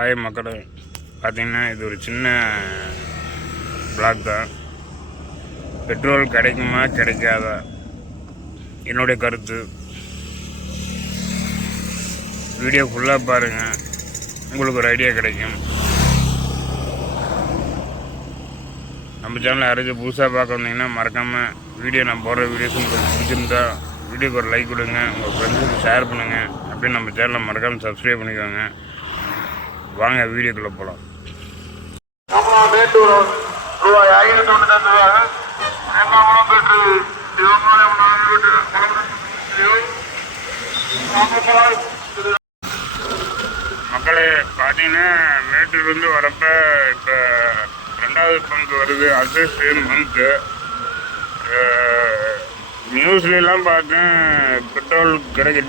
Hi மக்களே, பார்த்திங்கன்னா இது ஒரு சின்ன பிளாக் தான். பெட்ரோல் கிடைக்குமா கிடைக்காதா என்னுடைய கருத்து. வீடியோ ஃபுல்லாக பாருங்கள், உங்களுக்கு ஒரு ஐடியா கிடைக்கும். நம்ம சேனலை யாராச்சும் புதுசாக பார்க்க வந்தீங்கன்னா மறக்காமல் வீடியோ நான் போடுற வீடியோஸ் உங்களுக்கு பிடிச்சிருந்தா வீடியோக்கு ஒரு லைக் கொடுங்க, உங்கள் ஃப்ரெண்ட்ஸுக்கு ஷேர் பண்ணுங்கள். அப்படின்னு நம்ம சேனலை மறக்காமல் சப்ஸ்கிரைப் பண்ணிக்கோங்க. வாங்க வீடியோக்குள்ளே போகலாம். மக்களே, பார்த்தீங்கன்னா மேட்டூர்லேருந்து வரப்ப இப்போ 2வது பங்கு வருது. அது சேம் மந்த்து. நியூஸ்லாம் பார்த்தேன், பெட்ரோல்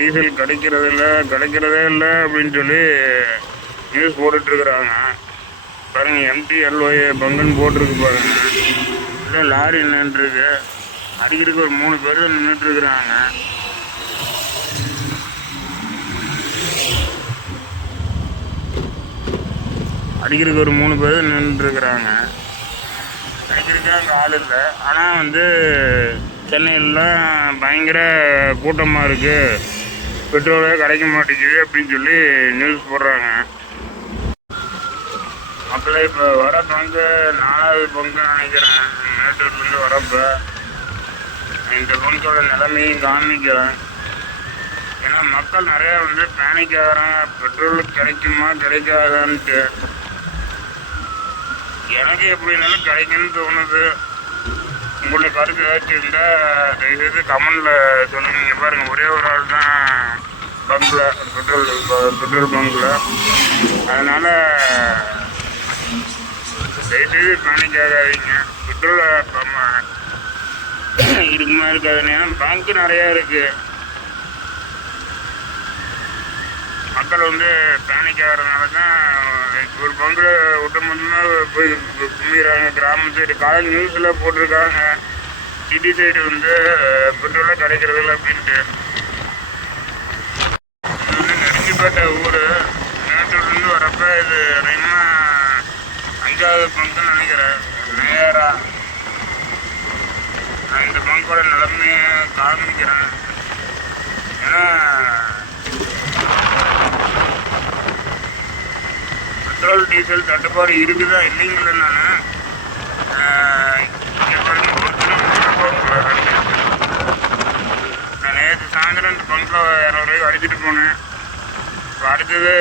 டீசல் கிடைக்கிறதே இல்லை அப்படின்னு சொல்லி நியூஸ் போட்டுட்ருக்குறாங்க. பாருங்கள், MTLY பங்குன்னு போட்டிருக்கு பாருங்கள். இல்லை லாரி நின்றுருக்கு, அடிக்கிறதுக்கு ஒரு 3 பேர் நின்றுட்டுருக்குறாங்க. அடிக்கிறதுக்கு ஒரு 3 பேர் நின்றுருக்குறாங்க. அடிக்கிறதுக்கு அங்கே ஆள் இல்லை. ஆனால் சென்னையிலாம் பயங்கர கூட்டமாக இருக்குது, பெட்ரோலே கிடைக்க மாட்டேங்குது அப்படின்னு சொல்லி நியூஸ் போடுறாங்க. மக்களே, இப்போ வர பங்கு 4வது பங்கு நினைக்கிறேன். மேட்டூர்லேருந்து வரப்போ இந்த பங்கோட நிலைமையும் காமிக்கிறேன். ஏன்னா மக்கள் நிறையா பேனிக் ஆகிறாங்க, பெட்ரோல் கிடைக்குமா கிடைக்காதான்ட்டு. எனக்கு எப்படின்னாலும் கிடைக்குன்னு தோணுது. உங்களுக்கு கருத்து ஏதாச்சும் இருந்தால் தயவுசெய்து கமெண்டில் சொல்லுங்க. பாருங்கள், ஒரே ஒரு ஆள் தான் பங்கில் பெட்ரோல் பங்கில். அதனால் தயவுசெய்து பேனிக் ஆகாதீங்க. பெட்ரோல் இருக்குமா இருக்காதுன்னு, ஏன்னா பங்கு நிறையா இருக்குது. மக்கள் பேனிக் ஆகிறதுனால தான் ஒரு பங்கில் ஒட்டுமொத்தமாக போய் கும்பிடுறாங்க. கிராம சைடு காலையில் நியூஸில் போட்டிருக்காங்க, சிட்டி சைடு பெட்ரோலாக கிடைக்கிறதில்ல அப்படின்ட்டு. இது நெருங்கிப்பட்ட ஊர். மேட்டூர்லேருந்து வரப்போ இது அதிகமாக 5வது பங்குன்னு நினைக்கிறேன். நேராக நான் இந்த பங்கோட நிலைமையை காமிக்கிறேன். ஏன்னா பெட்ரோல் டீசல் தட்டுப்பாடு இருக்குதா இல்லைங்கள. நான் நேற்று சாயந்தரம் இந்த பங்கில் 200 ரூபாய்க்கு அடிச்சுட்டு போனேன். இப்போ அடுத்தது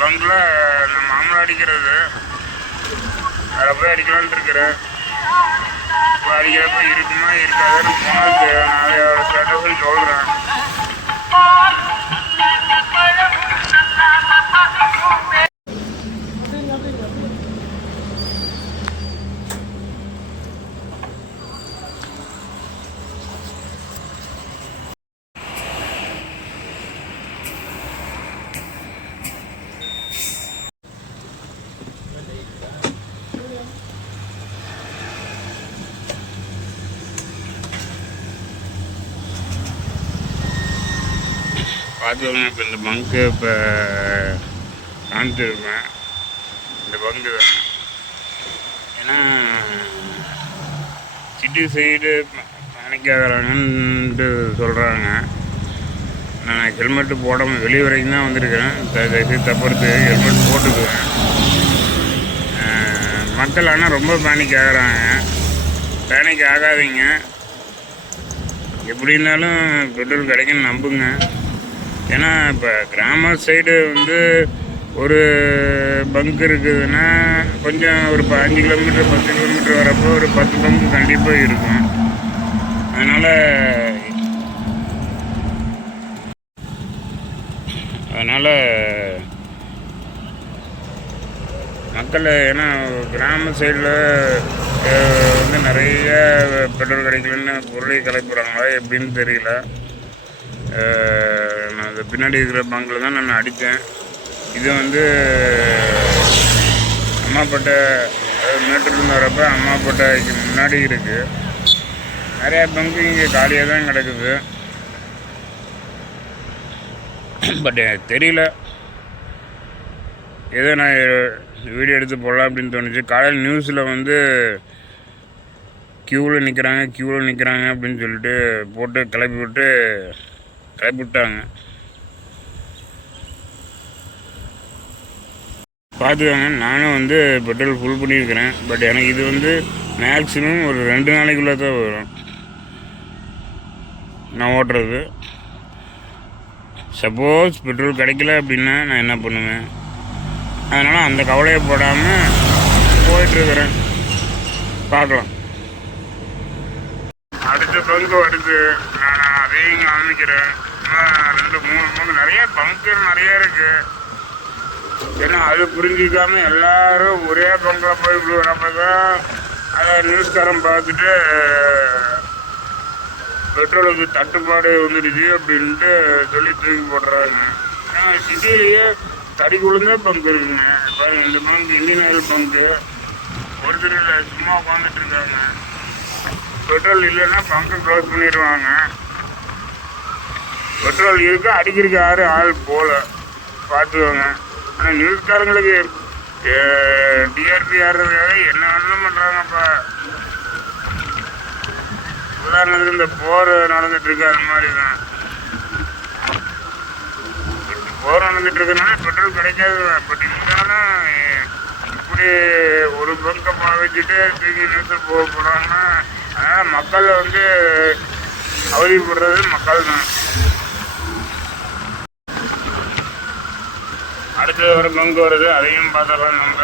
பங்கில் நான் மாமலை அடிக்கிறது, அதில் போய் அடிக்கலான்ட்டு இருக்கிறேன். இப்போ அடிக்கிறப்ப இருக்குமா இருக்காதுன்னு போனது நாளையோட ஸ்டேட்டஸ்ன்னு சொல்கிறேன். பார்த்துக்கோங்க, இப்போ இந்த பங்கு இப்போ காமிச்சிருப்பேன். இந்த பங்கு தான். ஏன்னா சிட்டி சைடு பேனிக் ஆகிறாங்கன்ட்டு சொல்கிறாங்க. நான் ஹெல்மெட்டு போடாமல் வெளியே வரைக்கும் தான் வந்திருக்கிறேன். தப்புறது ஹெல்மெட் போட்டுக்குவேன். மக்கள் ஆனால் ரொம்ப பேனிக் ஆகிறாங்க. பேனிக் ஆகாதீங்க. எப்படி இருந்தாலும் பெட்ரோல் கிடைக்குன்னு நம்புங்க. ஏன்னா இப்போ கிராம சைடு ஒரு பங்க் இருக்குதுன்னா கொஞ்சம் ஒரு 5 கிலோமீட்டர் 10 கிலோமீட்டர் வரப்போ ஒரு 10 பங்கு கண்டிப்பாக இருக்கும். அதனால் மக்கள், ஏன்னா கிராம சைடில் நிறைய பெட்ரோல் கிடைக்கலன்னு பொருளை கிளப்புறாங்களா எப்படின்னு தெரியல. நான் இந்த பின்னாடி இருக்கிற பங்கில் தான் நான் அடித்தேன். இது அம்மாப்பேட்டை மேட்டூர்லேருந்து வரப்போ அம்மாப்பேட்டைக்கு முன்னாடி இருக்குது. நிறையா பங்கு இங்கே காலியாக தான் கிடக்குது. பட் எனக்கு தெரியல ஏதோ நான் வீடியோ எடுத்து போடலாம் அப்படின்னு தோணுச்சு. காலையில் நியூஸில் வந்து க்யூவில் நிற்கிறாங்க அப்படின்னு சொல்லிட்டு போட்டு கிளப்பி விட்டாங்க. பார்த்துக்கோங்க. நானும் வந்து பெட்ரோல் ஃபுல் பண்ணியிருக்கிறேன். பட் எனக்கு இது வந்து மேக்ஸிமம் ஒரு 2 நாளைக்குள்ளே தான் வரும் நான் ஓட்டுறது. சப்போஸ் பெட்ரோல் கிடைக்கல அப்படின்னா நான் என்ன பண்ணுவேன்? அதனால் அந்த கவலையை போடாமல் போயிட்டுருக்கிறேன். பார்க்கலாம். அடுத்த பங்கு வருது. நான் அதையும் காமிக்கிறேன். 2 3 பங்கு நிறைய பங்குகள் நிறைய இருக்குது. ஏன்னா அது புரிஞ்சிக்காம எல்லாரும் ஒரே பங்கில் போய் விழுகிறப்ப தான் அதை நியூஸ்காரன் பார்த்துட்டு பெட்ரோலுக்கு தட்டுப்பாடு வந்துடுச்சு அப்படின்ட்டு சொல்லி தூக்கி போடுறாங்க. ஏன்னா சிட்டிலேயே தடி குழுந்தே பங்கு இருக்குங்க. பாருங்க, இந்த பங்கு இந்தியன் ஆயில் பங்கு. ஒருத்தர் இல்லை, சும்மா உட்காந்துட்டு இருக்காங்க. பெட்ரோல் இல்லைன்னா பங்கு க்ளோஸ் பண்ணிடுவாங்க. பெட்ரோல் இருக்கு, அடிக்கிறதுக்கு யாரும் ஆள் போகல. பார்த்துக்கோங்க. ஆனால் நியூஸ்காரங்களுக்கு டிஆர்பி ஆடுறதுக்காக என்ன வேணாலும் பண்ணுறாங்கப்பா. உதாரணத்துக்கு இந்த போர் நடந்துட்டு இருக்கு, அது மாதிரி தான். போர் நடந்துட்டு இருக்கனால பெட்ரோல் கிடைக்காது. பட் இருந்தாலும் இப்படி ஒரு பங்கை வச்சுட்டு தூக்கி நியூஸில் போகிறாங்கன்னா அதனால் மக்களை வந்து அவதிப்படுறது மக்கள் தான். அடுத்தது ஒரு பங்கு வருது, அதையும் பார்த்துடலாம் நம்ம.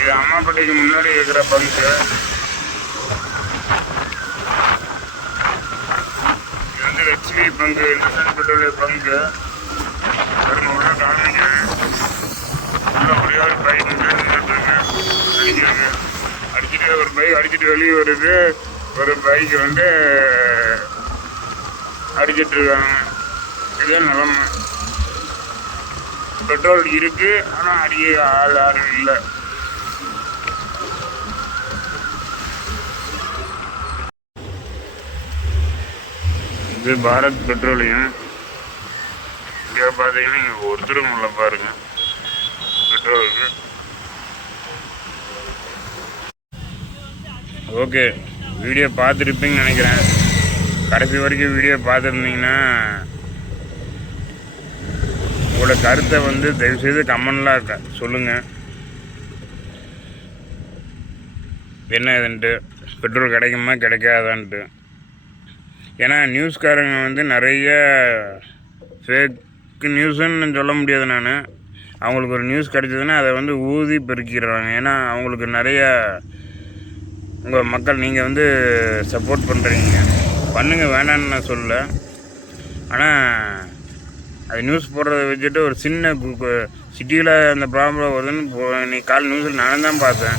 இது அம்மாப்பட்டிக்கு முன்னாடி இருக்கிற பங்கு. இது வந்து ஹெச்பி பங்கு, இண்டஸ்ட்ரியல் பெட்ரோலிய பங்கு. உள்ள காமிக்கிறேன். உள்ள ஒரே ஒரு பைக் நின்றுட்டுருங்க, அடிக்கிறது. அடிச்சுட்டு ஒரு பைக் அடிச்சுட்டு வெளியே வருது. ஒரு பைக் வந்து அடிச்சிட்டு இருக்காங்க. இதுதான் நிலைமை. பெட்ரோல் இருக்கு, ஆனால் அடிக்க ஆள் யாரும் இல்லை. இது பாரத் பெட்ரோலியம். இங்கே பார்த்தீங்கன்னா இங்கே ஒருத்தரும் உள்ள பாருங்க பெட்ரோலுக்கு. ஓகே, வீடியோ பார்த்துருப்பீங்கன்னு நினைக்கிறேன். கடைசி வரைக்கும் வீடியோ பார்த்துருந்தீங்கன்னா உங்களோட கருத்தை வந்து தயவுசெய்து கமெண்ட்லாம் சொல்லுங்கள். என்ன இதுன்ட்டு, பெட்ரோல் கிடைக்குமா கிடைக்காதான்ட்டு. ஏன்னா நியூஸ்காரங்க வந்து நிறைய ஃபேக் நியூஸுன்னு சொல்ல முடியாது. நான் அவங்களுக்கு ஒரு நியூஸ் கிடைச்சதுன்னா அதை வந்து ஊதி பெருக்கிடுறாங்க. ஏன்னா அவங்களுக்கு நிறைய உங்கள் மக்கள் நீங்கள் வந்து சப்போர்ட் பண்ணுறீங்க, பண்ணுங்கள், வேணான்னு நான் சொல்லலை. ஆனால் அது நியூஸ் போடுறத வச்சுட்டு ஒரு சின்ன சிட்டியில் அந்த ப்ராப்ளம் வருதுன்னு நீ கால் நியூஸில் நானும் தான் பார்த்தேன்.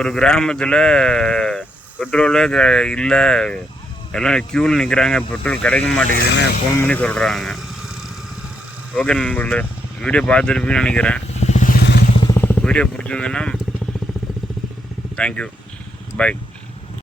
ஒரு கிராமத்தில் பெட்ரோலே இல்லை, எல்லாம் க்யூவில் நிற்கிறாங்க, பெட்ரோல் கிடைக்க மாட்டேங்குதுன்னு ஃபோன் பண்ணி சொல்கிறாங்க. ஓகே நண்பர்களே, வீடியோ பார்த்துருப்பீங்கன்னு நினைக்கிறேன். வீடியோ பிடிச்சிருந்ததுன்னா தேங்க்யூ, பாய்.